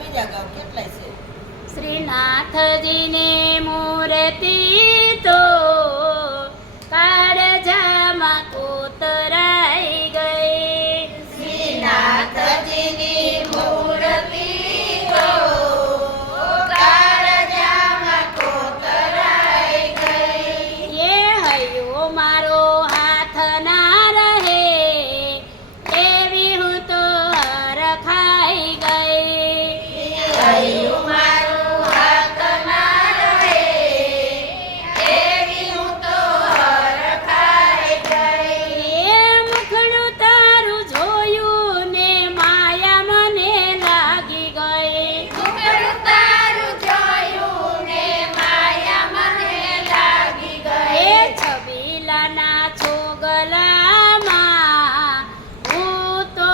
બીજા ગામ કેટલાય છે. શ્રીનાથજીની મૂર્તિ તો કાળજામાં કોતરાઈ ગઈ. શ્રીનાથજીની મૂર્તિ તો કાળજામાં કોતરાઈ ગઈ. એ હૈયો મારો હાથ ના રહે એવી હું તો હરખાઈ ગઈ. હૈયું મારું હાથ ના રહે એવી હું તો હરખાઈ ગઈ. એ મુખડું તારું જોયું ને માયા મને લાગી ગઈ. મુખડું તારું જોયું ને માયા મને લાગી એ ગઈ. છબીલાના છોગલામાં હું તો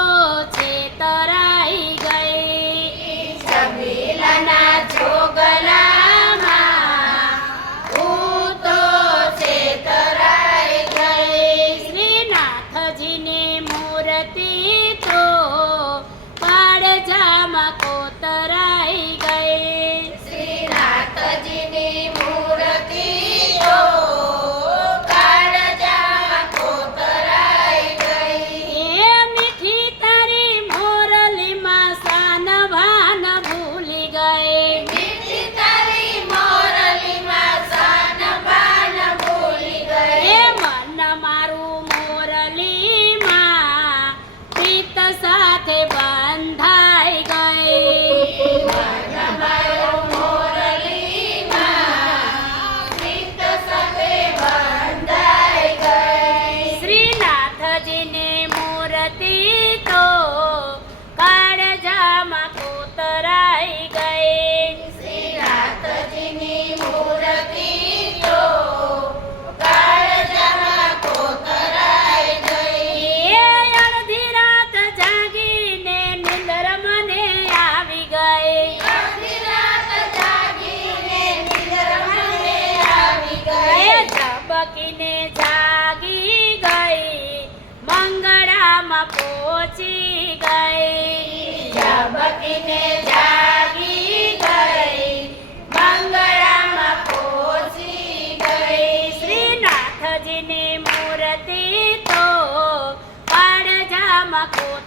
છેતરાઈ ગઈ. છબીલાના છોગલામાં હું તો છેતરાઈ ગઈ. શ્રીનાથજીની મૂર્તિ તો કાળજામાં કોતરાઈ ગઈ. શ્રીનાથજીની મૂર્તિ તો કાળજામાં કોતરાઈ ગઈ. એ મીઠી તારી મોરલીમાં સાન ભાન ભૂલી ગઈ. મીઠી તારી મોરલીમાં સાન ભાન ભૂલી એ ગઈ. મન મારું મોરલીમાં પ્રીત સાથે બંધાઈ ગઈ. મન મારું મોરલીમાં પ્રીત સાથે બંધાઈ ગઈ. શ્રીનાથજીની મૂર્તિ તો કાળજામાં કોતરાઈ ગઈ. શ્રીનાથજીની મૂર્તિ તો કાળજામાં કોતરાઈ ગઈ. એ અડધી રાત જાગીને નિંદર મને આવી ગઈ. અડધી રાત જાગીને નિંદર મને આવી એ ગઈ. ઝબકીને જાગી ગઈ મંગળામાં પહોંચી ગઈ. ઝબકીને જાગી ગઈ મંગળામાં પહોંચી ગઈ. શ્રીનાથજીની મૂર્તિ તો કાળજામાં કોતરાઈ